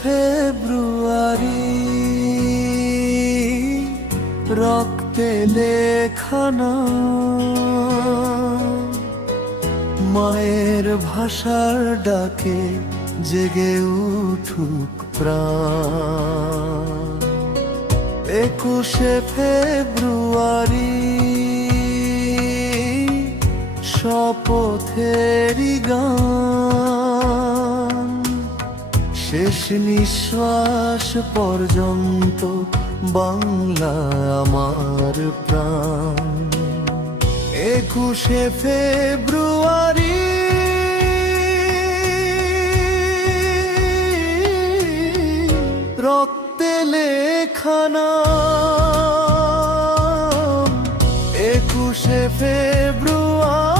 ফেব্রুয়ারি রক্তে লেখা নাম, মায়ের ভাষার ডাকে জেগে উঠুক প্রাণ। 21শে ফেব্রুয়ারি শপথেরই গান, শেষ নিঃশ্বাস পর্যন্ত বাংলা আমার প্রাণ। 21শে ফেব্রুয়ারি রক্তে লেখা নাম, 21শে ফেব্রুয়ারি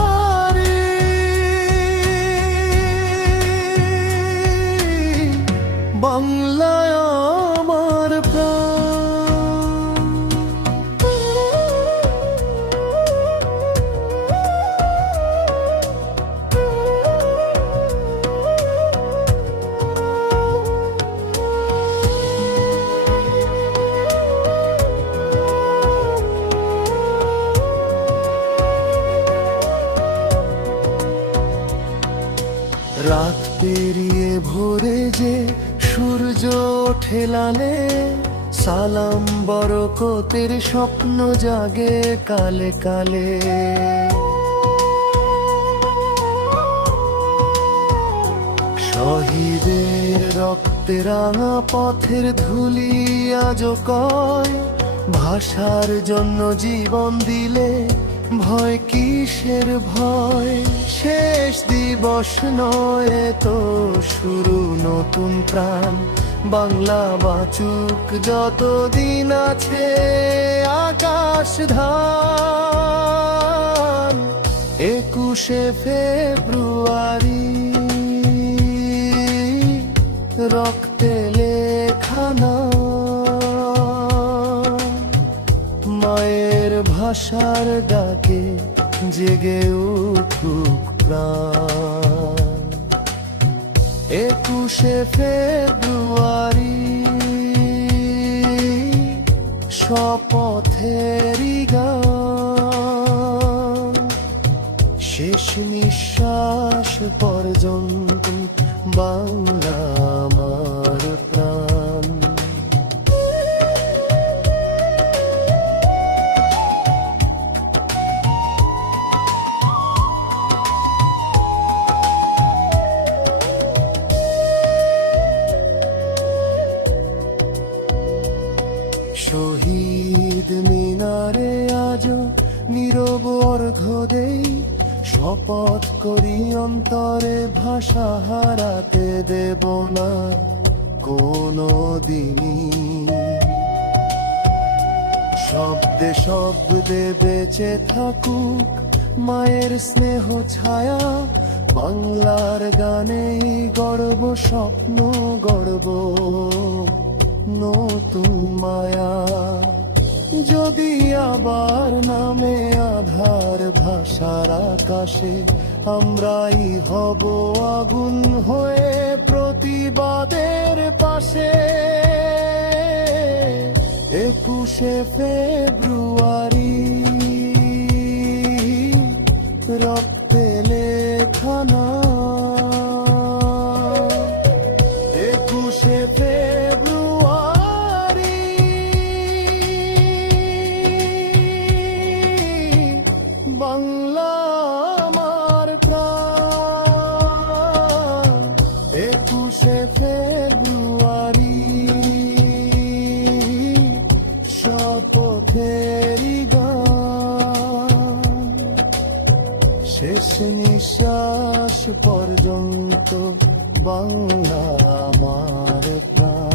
বাংলায় আমার প্রাণ। রাত পেরিয়ে ভোরে যে সূর্য ওঠে লালে, সালাম বরকতের স্বপ্ন জাগে কালে কালে। শহীদের রক্তে রাঙা পথের ধুলি আজও কয়, ভাষার জন্য জীবন দিলে ভয় কিসের ভয়। শেষ দিবস নয় তো শুরু নতুন প্রাণ, বাংলা বাঁচুক যতদিন আছে আকাশ ধান। 21শে ফেব্রুয়ারি রক্তে লেখা নাম, মায়ের ভাষার ডাকে জেগে উঠুক প্রাণ। 21শে ফেব্রুয়ারি শপথেরই গান, শেষ নিঃশ্বাস পর্যন্ত বাংলা আমার প্রাণ। শহীদ মিনারে আজও নীরব অর্ঘ্য দেই, শপথ করি অন্তরে ভাষা হারাতে দেব না কোনো দিনই। শব্দে শব্দে বেঁচে থাকুক মায়ের স্নেহ ছায়া, বাংলার গানেই গড়ব স্বপ্ন, গড়ব নতুন মায়া। যদি আবার নামে আধার ভাষার আকাশে, আমরাই হব আগুন হয়ে প্রতিবাদের পাশে। 21শে ফেব্রুয়ারি রক্তে লেখা নাম, 21শে ফেব্রুয়ারি বাংলা আমার প্রাণ। 21শে ফেব্রুয়ারি শপথেরই গান, শেষ নিঃশ্বাস পর্যন্ত বাংলা আমার প্রাণ।